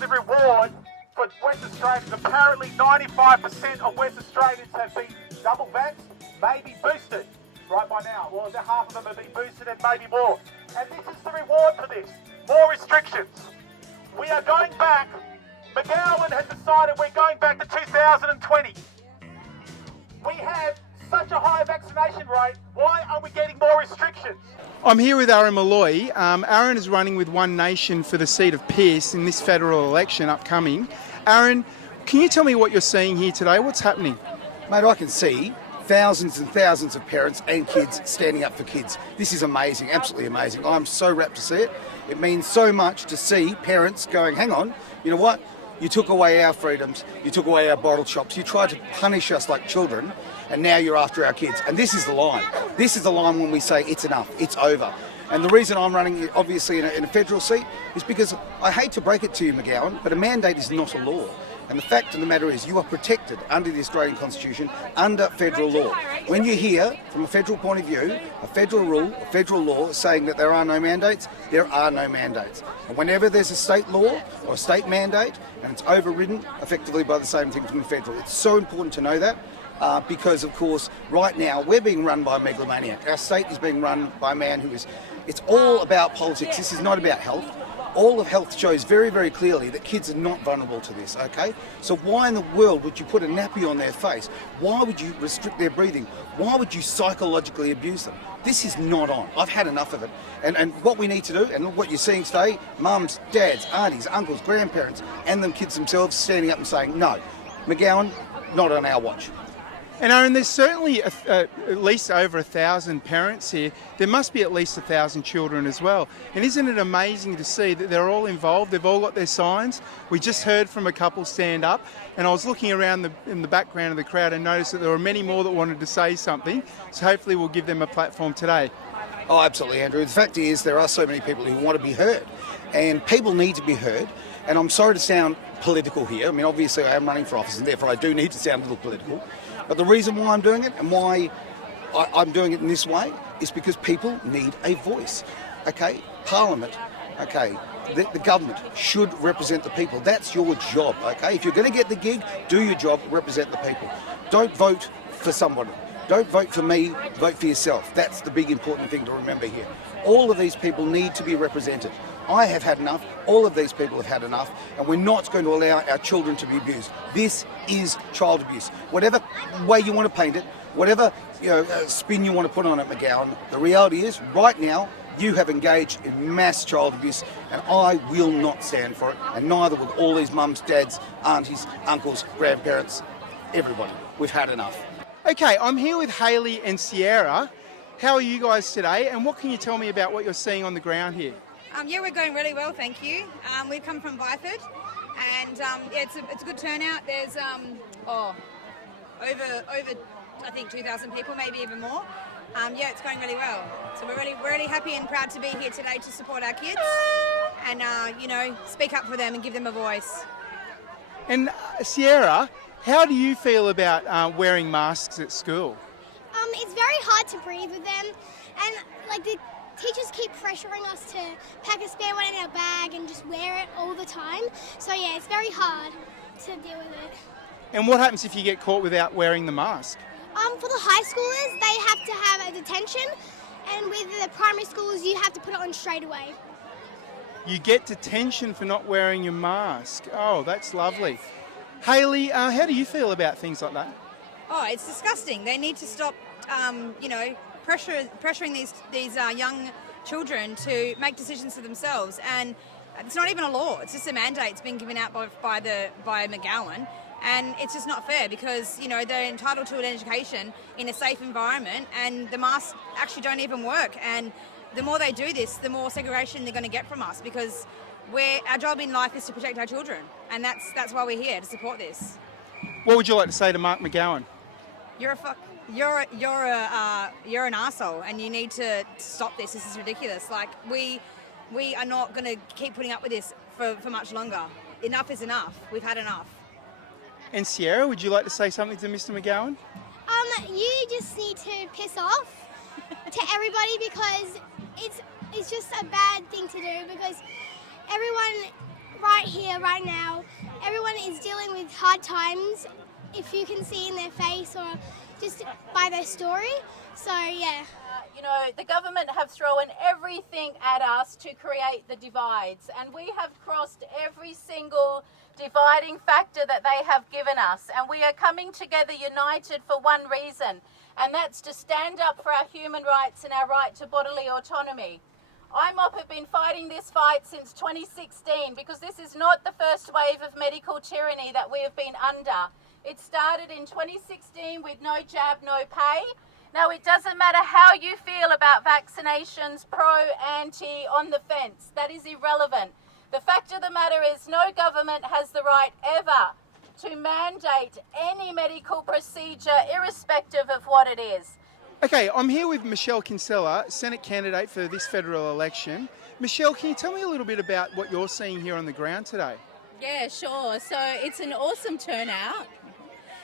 the reward for West Australians. Apparently 95% of West Australians have been double vaxxed, maybe boosted right by now. Well, half of them have been boosted and maybe more. And this is the reward for this. More restrictions. We are going back. McGowan has decided we're going back to 2020. We have such a high vaccination rate. Why are we getting more restrictions? I'm here with Aaron Malloy. Aaron is running with One Nation for the seat of Pearce in this federal election upcoming. Aaron, can you tell me what you're seeing here today? What's happening? Mate, I can see thousands and thousands of parents and kids standing up for kids. This is amazing, absolutely amazing. I'm so rapt to see it. It means so much to see parents going, hang on, you know what? You took away our freedoms, you took away our bottle shops, you tried to punish us like children, and now you're after our kids. And this is the line. This is the line when we say it's enough, it's over. And the reason I'm running, obviously, in a federal seat is because I hate to break it to you, McGowan, but a mandate is not a law. And the fact of the matter is you are protected under the Australian Constitution, under federal law. When you hear, from a federal point of view, a federal rule, a federal law saying that there are no mandates, there are no mandates. And whenever there's a state law or a state mandate, and it's overridden effectively by the same thing from the federal, it's so important to know that. Because, of course, right now we're being run by a megalomaniac. Our state is being run by a man who is, it's all about politics. This is not about health. All of health shows very, very clearly that kids are not vulnerable to this, okay? So why in the world would you put a nappy on their face? Why would you restrict their breathing? Why would you psychologically abuse them? This is not on. I've had enough of it. And what we need to do, and what you're seeing today, mums, dads, aunties, uncles, grandparents, and them kids themselves standing up and saying, no, McGowan, not on our watch. And Aaron, there's certainly at least over 1,000 parents here. There must be at least 1,000 children as well. And isn't it amazing to see that they're all involved? They've all got their signs. We just heard from a couple stand up, and I was looking around in the background of the crowd and noticed that there were many more that wanted to say something. So hopefully we'll give them a platform today. Oh, absolutely, Andrew. The fact is there are so many people who want to be heard, and people need to be heard. And I'm sorry to sound political here. I mean, obviously I am running for office, and therefore I do need to sound a little political. But the reason why I'm doing it and why I'm doing it in this way is because people need a voice, okay? Parliament, okay? The government should represent the people. That's your job, okay? If you're going to get the gig, do your job, represent the people. Don't vote for somebody. Don't vote for me, vote for yourself. That's the big important thing to remember here. All of these people need to be represented. I have had enough, all of these people have had enough, and we're not going to allow our children to be abused. This is child abuse. Whatever way you want to paint it, whatever spin you want to put on it, McGowan, the reality is, right now, you have engaged in mass child abuse, and I will not stand for it, and neither will all these mums, dads, aunties, uncles, grandparents, everybody. We've had enough. Okay, I'm here with Hayley and Sierra. How are you guys today, and what can you tell me about what you're seeing on the ground here? Yeah, we're going really well, thank you. We've come from Byford, and it's a good turnout. There's over I think 2,000 people, maybe even more. Yeah, it's going really well. So we're really happy and proud to be here today to support our kids, and speak up for them and give them a voice. And Sierra, how do you feel about wearing masks at school? It's very hard to breathe with them, and the teachers keep pressuring us to pack a spare one in our bag and just wear it all the time. So yeah, it's very hard to deal with it. And what happens if you get caught without wearing the mask? For the high schoolers, they have to have a detention, and with the primary schools, you have to put it on straight away. You get detention for not wearing your mask. Oh, that's lovely. Yes. Hayley, how do you feel about things like that? Oh, it's disgusting. They need to stop, pressuring these young children to make decisions for themselves. And it's not even a law. It's just a mandate. It's been given out by McGowan. And it's just not fair because, they're entitled to an education in a safe environment, and the masks actually don't even work. And the more they do this, the more segregation they're going to get from us, because our job in life is to protect our children. And that's why we're here, to support this. What would you like to say to Mark McGowan? You're an arsehole, and you need to stop this. This is ridiculous. We are not going to keep putting up with this for much longer. Enough is enough. We've had enough. And Sierra, would you like to say something to Mr. McGowan? You just need to piss off to everybody, because it's just a bad thing to do, because everyone right here, right now, everyone is dealing with hard times, if you can see in their face or just by their story. So, yeah. You know, the government have thrown everything at us to create the divides, and we have crossed every single dividing factor that they have given us, and we are coming together united for one reason, and that's to stand up for our human rights and our right to bodily autonomy. IMOP have been fighting this fight since 2016 because this is not the first wave of medical tyranny that we have been under. It started in 2016 with no jab, no pay. Now, it doesn't matter how you feel about vaccinations, pro, anti, on the fence. That is irrelevant. The fact of the matter is no government has the right ever to mandate any medical procedure, irrespective of what it is. Okay, I'm here with Michelle Kinsella, Senate candidate for this federal election. Michelle, can you tell me a little bit about what you're seeing here on the ground today? Yeah, sure. So it's an awesome turnout.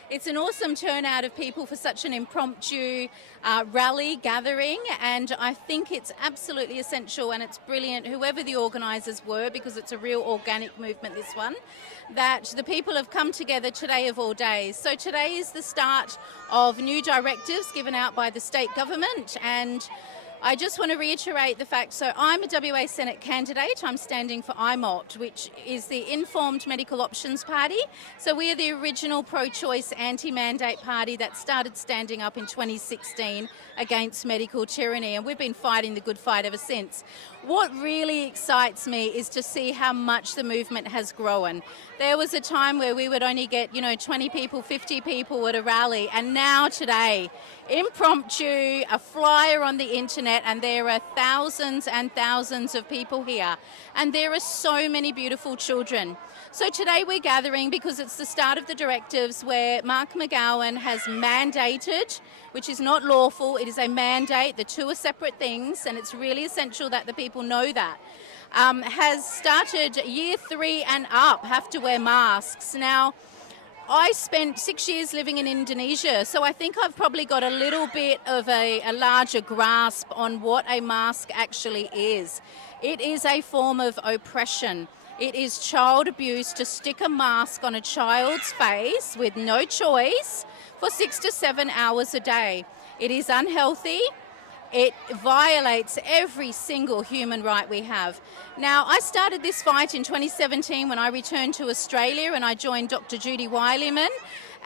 It's an awesome turnout of people for such an impromptu rally gathering, and I think it's absolutely essential and it's brilliant, whoever the organisers were, because it's a real organic movement, this one, that the people have come together today of all days. So today is the start of new directives given out by the state government, and I just want to reiterate the fact, so I'm a WA Senate candidate. I'm standing for IMOT, which is the Informed Medical Options Party. So we are the original pro-choice anti-mandate party that started standing up in 2016 against medical tyranny, and we've been fighting the good fight ever since. What really excites me is to see how much the movement has grown. There was a time where we would only get, 20 people, 50 people at a rally, and now today, impromptu, a flyer on the internet, and there are thousands and thousands of people here. And there are so many beautiful children. So today we're gathering because it's the start of the directives where Mark McGowan has mandated, which is not lawful, it is a mandate, the two are separate things, and it's really essential that the people know that. Has started year 3 and up have to wear masks. Now, I spent 6 years living in Indonesia, so I think I've probably got a little bit of a larger grasp on what a mask actually is. It is a form of oppression. It is child abuse to stick a mask on a child's face with no choice for 6 to 7 hours a day. It is unhealthy. It violates every single human right we have. Now, I started this fight in 2017 when I returned to Australia and I joined Dr. Judy Wilyman.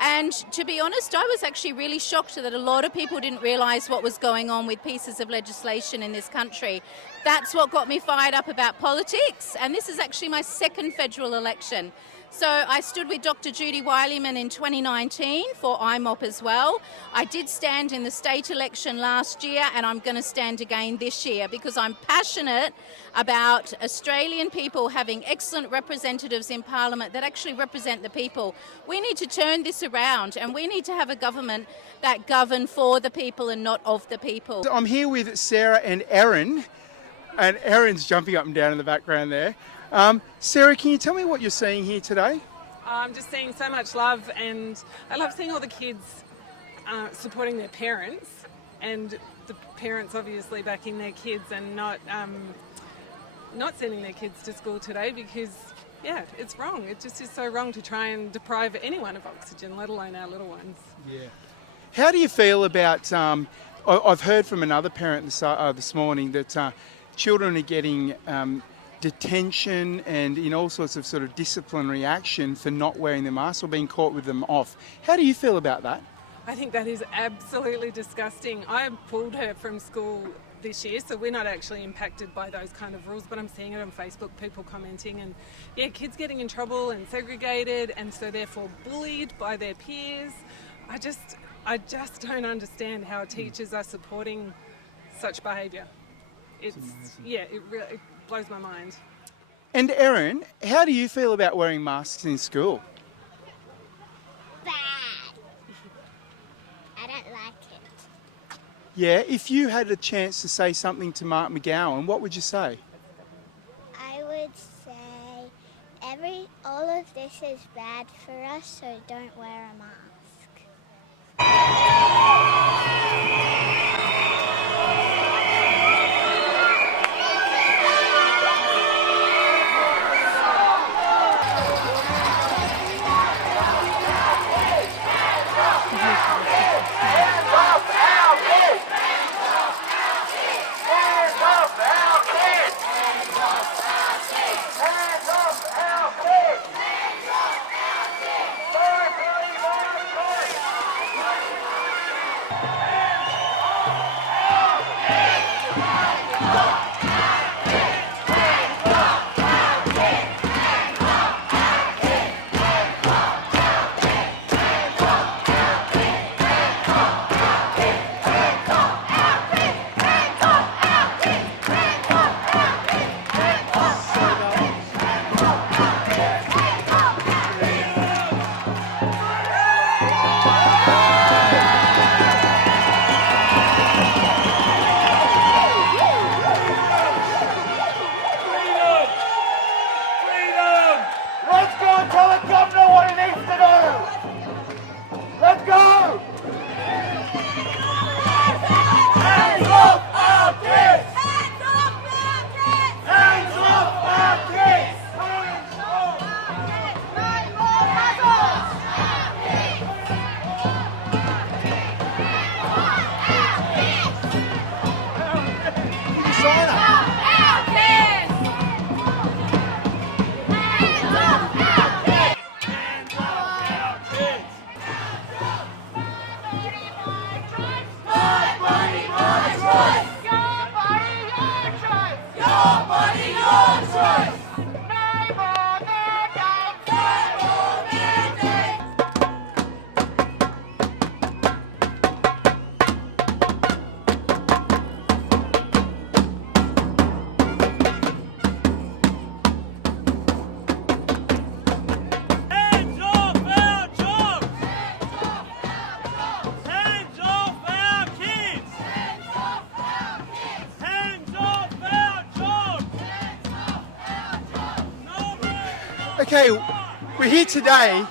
And to be honest, I was actually really shocked that a lot of people didn't realise what was going on with pieces of legislation in this country. That's what got me fired up about politics, and this is actually my second federal election. So I stood with Dr. Judy Wilyman in 2019 for IMOP as well. I did stand in the state election last year, and I'm going to stand again this year because I'm passionate about Australian people having excellent representatives in Parliament that actually represent the people. We need to turn this around, and we need to have a government that govern for the people and not of the people. I'm here with Sarah and Erin, and Erin's jumping up and down in the background there. Sarah, can you tell me what you're seeing here today? I'm just seeing so much love, and I love seeing all the kids supporting their parents, and the parents obviously backing their kids and not sending their kids to school today because, yeah, it's wrong. It just is so wrong to try and deprive anyone of oxygen, let alone our little ones. Yeah. How do you feel about, I've heard from another parent this morning that children are getting detention and in all sorts of sort of disciplinary action for not wearing their masks or being caught with them off. How do you feel about that? I think that is absolutely disgusting. I pulled her from school this year, so we're not actually impacted by those kind of rules, but I'm seeing it on Facebook, people commenting, and yeah, kids getting in trouble and segregated and so therefore bullied by their peers. I just don't understand how teachers are supporting such behaviour. It blows my mind. And Erin, how do you feel about wearing masks in school? Bad. I don't like it. Yeah, if you had a chance to say something to Mark McGowan, what would you say? I would say all of this is bad for us, so don't wear a mask. Okay, we're here today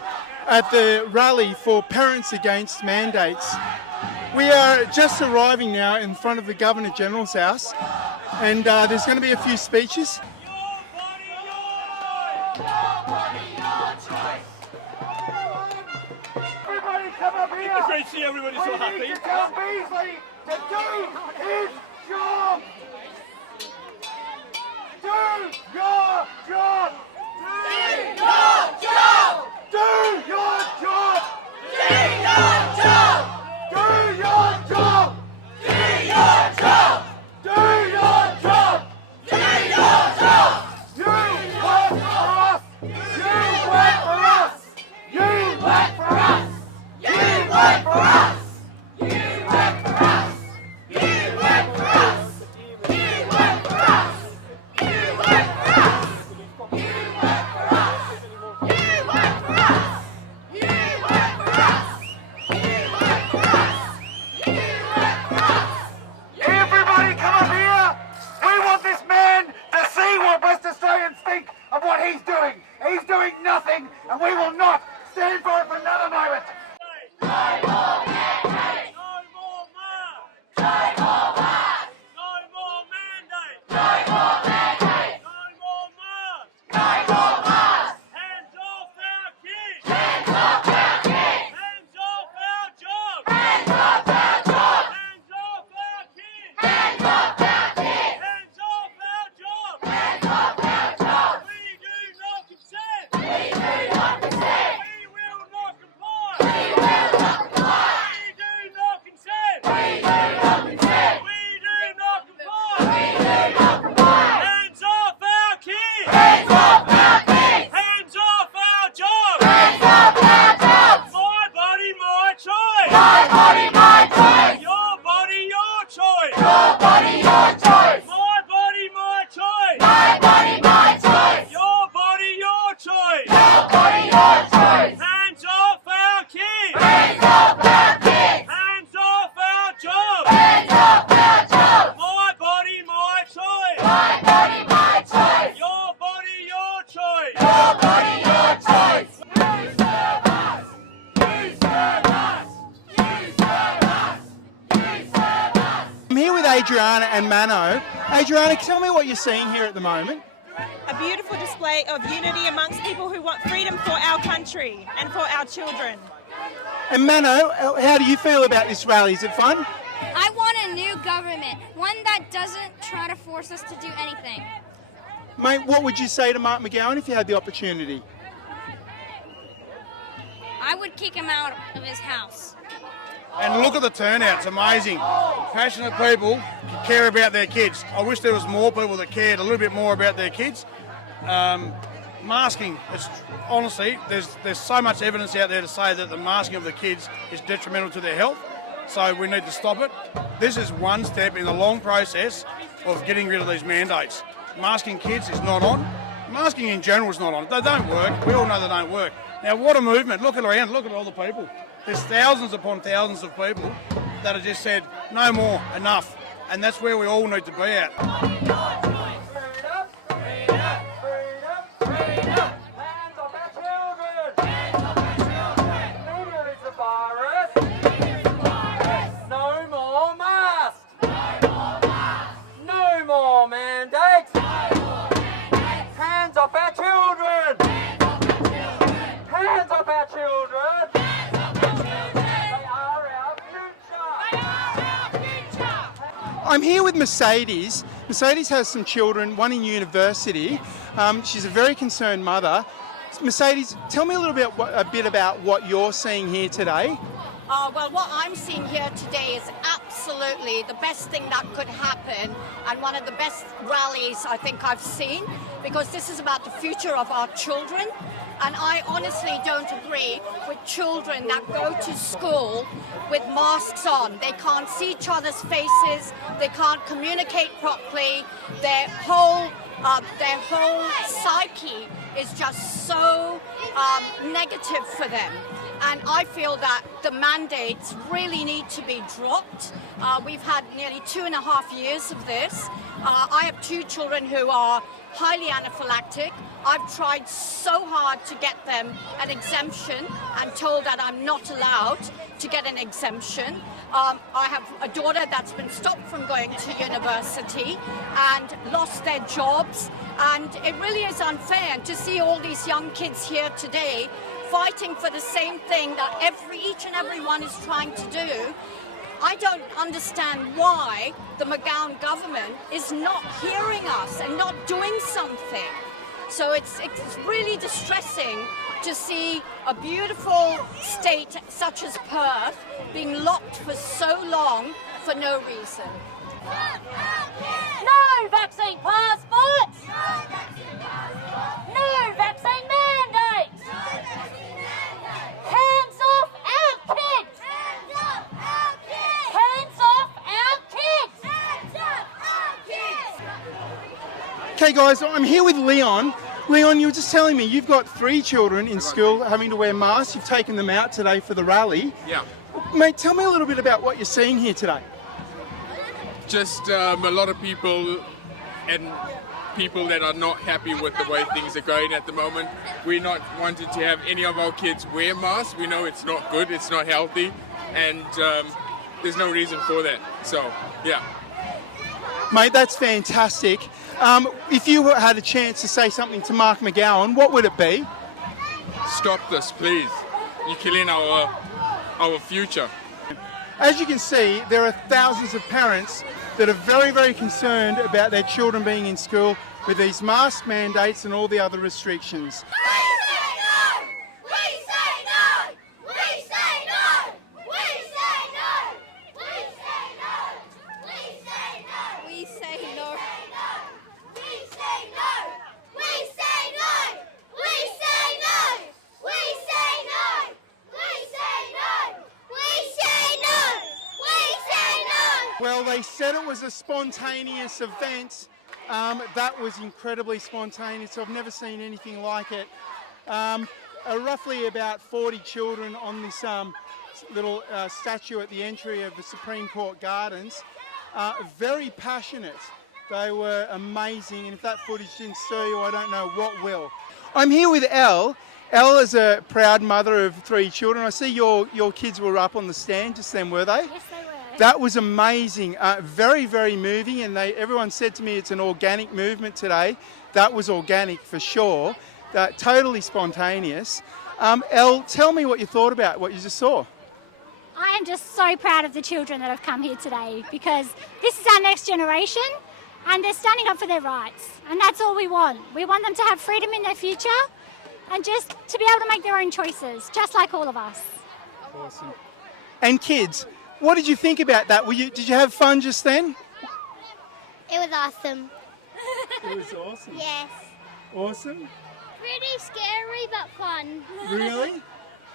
at the rally for Parents Against Mandates. We are just arriving now in front of the Governor-General's house, and there's going to be a few speeches. Everybody come up here. It's great to see everybody so happy. We need to tell Beasley to do his job. Do your job. Do your job. Do your job. Do your job. Do your job. Do your job. Do your job. Do your job. You work for us. You work for us. You work for us. You work for us. You work for us. You work for us. You work for us. You work for us. You work for us. You work for us. You work for us. You work for us. You work for us. Everybody come up here. We want this man to see what West Australians think of what he's doing. He's doing nothing, and we will not stand for it for another moment. No more mandates! No more masks! No more masks! No more mandates! No more mandates! No more masks! No more masks! Hands off our kids! Hands off our kids! Hands off our jobs! Hands off our jobs! Hands off our kids! Hands off our kids! Hands off our jobs! Hands off our jobs! We do not consent! We do not consent! We will not comply! We will not comply! We do not consent! We do not consent! We do not comply! We do not comply! Hands off our kids! Hands off our kids! Hands off our jobs! Hands off our jobs! My body, my choice! My body, my choice! Your body, your choice! Your body, your choice! My body, my choice! My body, my choice! Your body, your choice! Your body, your choice! Hands off our kids! Hands off our kids! Hands off our jobs! Hands off our jobs! My body, my choice! My body, my choice! Your body, your choice! Your body, your choice! You serve us! You serve us! You serve us! You serve us! I'm here with Adriana and Mano. Adriana, tell me what you're seeing here at the moment. A beautiful display of unity amongst people who want freedom for our country and for our children. And Mano, how do you feel about this rally? Is it fun? I want a new government, one that doesn't try to force us to do anything. Mate, what would you say to Mark McGowan if you had the opportunity? I would kick him out of his house. And look at the turnout, it's amazing. Passionate people care about their kids. I wish there was more people that cared a little bit more about their kids. Masking, it's honestly, there's so much evidence out there to say that the masking of the kids is detrimental to their health, so we need to stop it. This is one step in the long process of getting rid of these mandates. Masking kids is not on. Masking in general is not on. They don't work. We all know they don't work. Now, what a movement. Look around, look at all the people. There's thousands upon thousands of people that have just said, no more, enough. And that's where we all need to be at. No more masks! No more mandates! Hands off our children! Hands off our children! They are our future! I'm here with Mercedes. Mercedes has some children, one in university. She's a very concerned mother. Mercedes, tell me a bit about what you're seeing here today. Well, what I'm seeing here today is absolutely the best thing that could happen, and one of the best rallies I think I've seen, because this is about the future of our children. And I honestly don't agree with children that go to school with masks on. They can't see each other's faces, they can't communicate properly, their whole psyche is just so negative for them. and I feel that the mandates really need to be dropped. We've had nearly 2.5 years of this. I have 2 children who are highly anaphylactic. I've tried so hard to get them an exemption and told that I'm not allowed to get an exemption. I have a daughter that's been stopped from going to university and lost their jobs, and it really is unfair to see all these young kids here today fighting for the same thing that each and every one is trying to do. I don't understand why the McGowan government is not hearing us and not doing something. So it's really distressing to see a beautiful state such as Perth being locked for so long for no reason. No vaccine passports! No vaccine mandates! Hands off our kids! Hands off our kids! Okay guys, I'm here with Leon. Leon, you were just telling me you've got 3 children in school having to wear masks. You've taken them out today for the rally. Yeah. Mate, tell me a little bit about what you're seeing here today. Just a lot of people and people that are not happy with the way things are going at the moment. We're not wanting to have any of our kids wear masks. We know it's not good, it's not healthy, and there's no reason for that. So, yeah. Mate, that's fantastic. If you had a chance to say something to Mark McGowan, what would it be? Stop this, please. You're killing our future. As you can see, there are thousands of parents that are very, very concerned about their children being in school with these mask mandates and all the other restrictions. Well, they said it was a spontaneous event. That was incredibly spontaneous. I've never seen anything like it. Roughly about 40 children on this little statue at the entry of the Supreme Court Gardens. Very passionate. They were amazing, and if that footage didn't stir you, I don't know what will. I'm here with Elle. Elle is a proud mother of 3 children. I see your kids were up on the stand just then, were they? Yes, they were. That was amazing. Very, very moving, and everyone said to me it's an organic movement today. That was organic for sure. Totally spontaneous. Elle, tell me what you thought about what you just saw. I am just so proud of the children that have come here today, because this is our next generation and they're standing up for their rights, and that's all we want. We want them to have freedom in their future and just to be able to make their own choices, just like all of us. Awesome. And kids, what did you think about that? Did you have fun just then? It was awesome. It was awesome. Yes. Awesome? Pretty scary but fun. Really?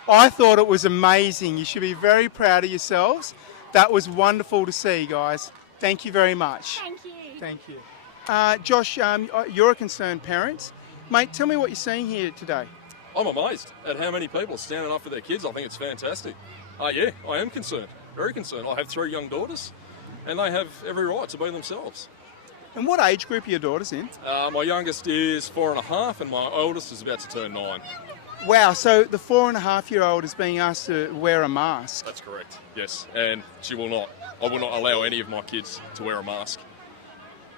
I thought it was amazing. You should be very proud of yourselves. That was wonderful to see, guys. Thank you very much. Thank you. Thank you. Josh, you're a concerned parent. Mate, tell me what you're seeing here today. I'm amazed at how many people are standing up for their kids. I think it's fantastic. Yeah, I am concerned. Very concerned. I have 3 young daughters, and they have every right to be themselves. And what age group are your daughters in? My youngest is 4.5, and my oldest is about to turn 9. Wow, so the 4.5-year-old is being asked to wear a mask. That's correct, yes. And she will not. I will not allow any of my kids to wear a mask.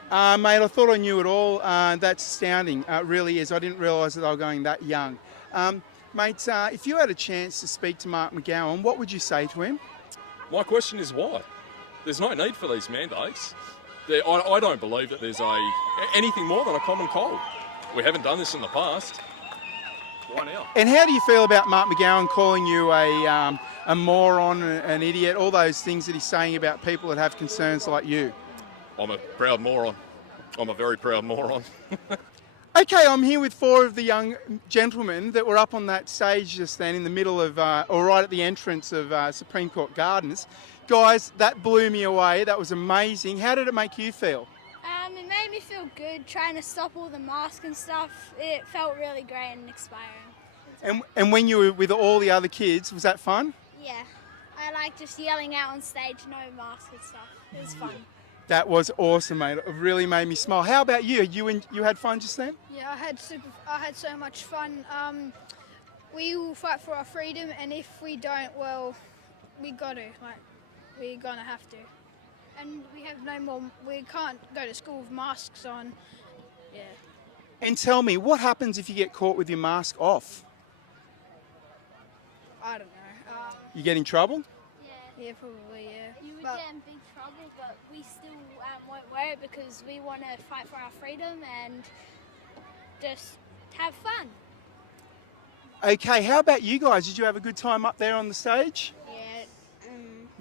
Mate, I thought I knew it all. That's astounding. It really is. I didn't realise that they were going that young. Mate, if you had a chance to speak to Mark McGowan, what would you say to him? My question is why? There's no need for these mandates. I don't believe that there's anything more than a common cold. We haven't done this in the past. Why now? And how do you feel about Mark McGowan calling you a moron, an idiot, all those things that he's saying about people that have concerns like you? I'm a proud moron. I'm a very proud moron. Okay, I'm here with 4 of the young gentlemen that were up on that stage just then in the middle of, or right at the entrance of Supreme Court Gardens. Guys, that blew me away. That was amazing. How did it make you feel? It made me feel good trying to stop all the masks and stuff. It felt really great and inspiring. And when you were with all the other kids, was that fun? Yeah, I like just yelling out on stage, no mask and stuff. It was fun. That was awesome, mate. It really made me smile. How about you? You had fun just then? Yeah, I had so much fun. We will fight for our freedom, and if we don't, well, we got to. Like, we're gonna have to. And we have no more. We can't go to school with masks on. Yeah. And tell me, what happens if you get caught with your mask off? I don't know. You get in trouble? Yeah, probably. Yeah. You would get in big trouble, but we still won't wear it because we want to fight for our freedom and just have fun. Okay, how about you guys? Did you have a good time up there on the stage?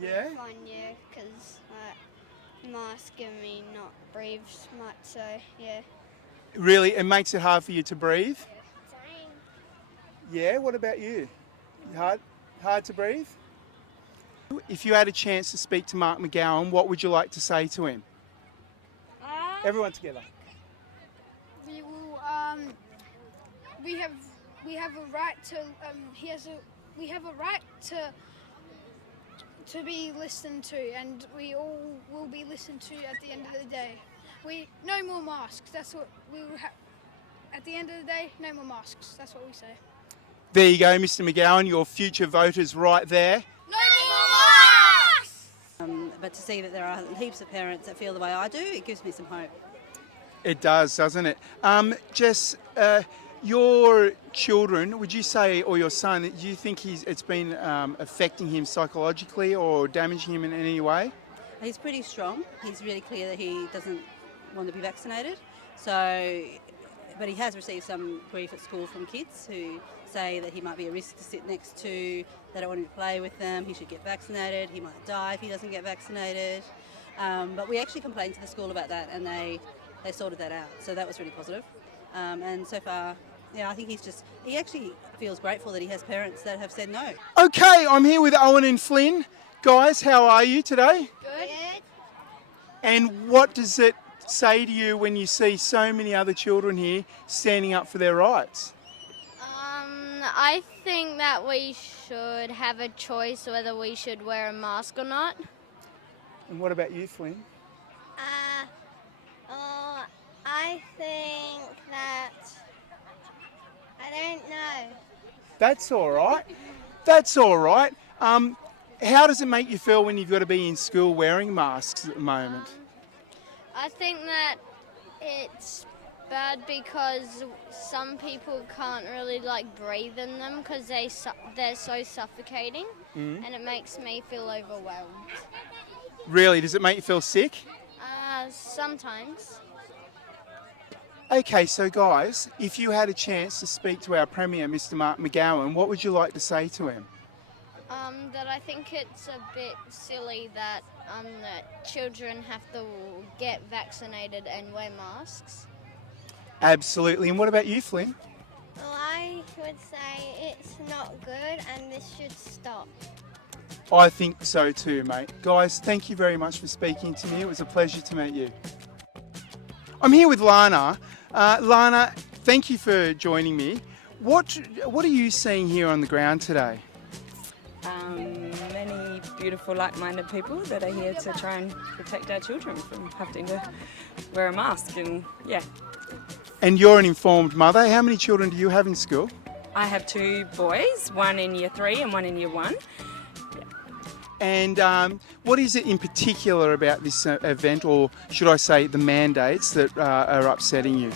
Yeah, fun, yeah, because mask and me not breathe much, so yeah. Really, it makes it hard for you to breathe? Yeah, what about you? Hard to breathe? If you had a chance to speak to Mark McGowan, what would you like to say to him? Everyone together. We will. We have a right to. We have a right to be listened to, and we all will be listened to at the end of the day. No more masks. That's what we will have. At the end of the day, no more masks. That's what we say. There you go, Mr. McGowan, your future voters right there. No more masks! But to see that there are heaps of parents that feel the way I do, it gives me some hope. It does, doesn't it? Jess, your children, would you say, or your son, do you think it's been affecting him psychologically or damaging him in any way? He's pretty strong. He's really clear that he doesn't want to be vaccinated. But he has received some grief at school from kids who say that he might be a risk to sit next to, they don't want him to play with them, he should get vaccinated, he might die if he doesn't get vaccinated. But we actually complained to the school about that, and they sorted that out. So that was really positive. And so far, yeah, I think he actually feels grateful that he has parents that have said no. Okay, I'm here with Owen and Flynn. Guys, how are you today? Good. And what does it say to you when you see so many other children here standing up for their rights? I think that we should have a choice whether we should wear a mask or not. And what about you, Flynn? I think that I don't know. That's all right. That's all right. How does it make you feel when you've got to be in school wearing masks at the moment? I think that it's bad because some people can't really breathe in them because they're so suffocating, and it makes me feel overwhelmed. Really? Does it make you feel sick? Sometimes. Okay, so guys, if you had a chance to speak to our Premier, Mr. Mark McGowan, what would you like to say to him? That I think it's a bit silly that children have to get vaccinated and wear masks. Absolutely. And what about you, Flynn? Well, I would say it's not good and this should stop. I think so too, mate. Guys, thank you very much for speaking to me. It was a pleasure to meet you. I'm here with Lana. Lana, thank you for joining me. What are you seeing here on the ground today? Many beautiful, like-minded people that are here to try and protect our children from having to wear a mask, and yeah. And you're an informed mother. How many children do you have in school? I have 2 boys, one in year 3 and one in year 1. And what is it in particular about this event, or should I say the mandates, that are upsetting you?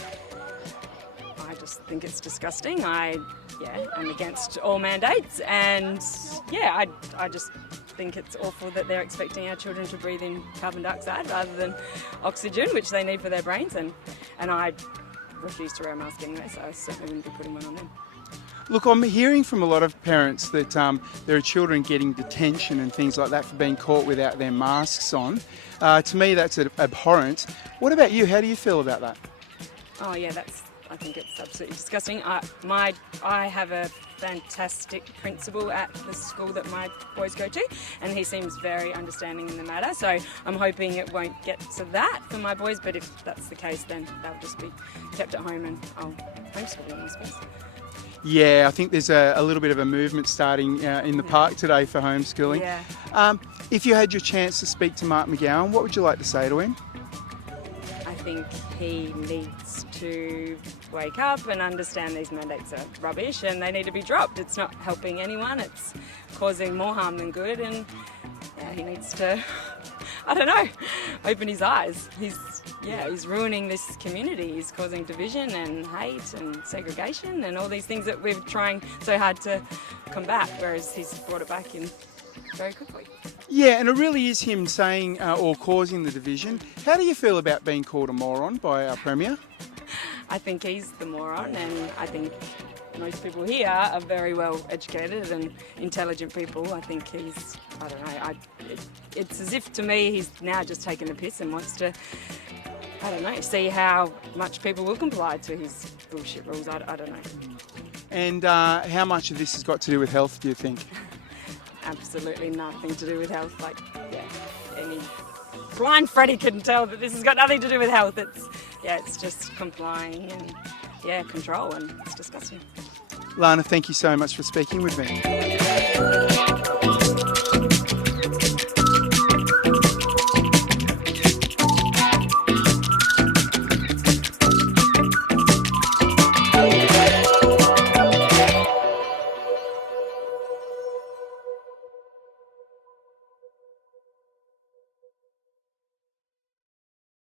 I just think it's disgusting. I'm against all mandates, and I just think it's awful that they're expecting our children to breathe in carbon dioxide rather than oxygen, which they need for their brains, and I refuse to wear a mask anyway, so I certainly wouldn't be putting one on them. Look, I'm hearing from a lot of parents that there are children getting detention and things like that for being caught without their masks on. To me, that's abhorrent. What about you? How do you feel about that? Oh yeah, I think it's absolutely disgusting. I have a fantastic principal at the school that my boys go to, and he seems very understanding in the matter, so I'm hoping it won't get to that for my boys, but if that's the case, then they'll just be kept at home and I'll homeschool them, I suppose. Yeah, I think there's a little bit of a movement starting in the park today for homeschooling. Yeah. If you had your chance to speak to Mark McGowan, what would you like to say to him? I think he needs to wake up and understand these mandates are rubbish and they need to be dropped. It's not helping anyone, it's causing more harm than good, and he needs to, I don't know, open his eyes. He's ruining this community. He's causing division and hate and segregation and all these things that we're trying so hard to combat, whereas he's brought it back in very quickly. Yeah, and it really is him saying or causing the division. How do you feel about being called a moron by our Premier? I think he's the moron, and I think most people here are very well educated and intelligent people. I think he's, I don't know, it's as if to me he's now just taking the piss and wants to, I don't know, see how much people will comply to his bullshit rules. I don't know. And how much of this has got to do with health, do you think? Absolutely nothing to do with health. Any blind Freddie can tell that this has got nothing to do with health. It's just complying and control, and it's disgusting. Lana, thank you so much for speaking with me.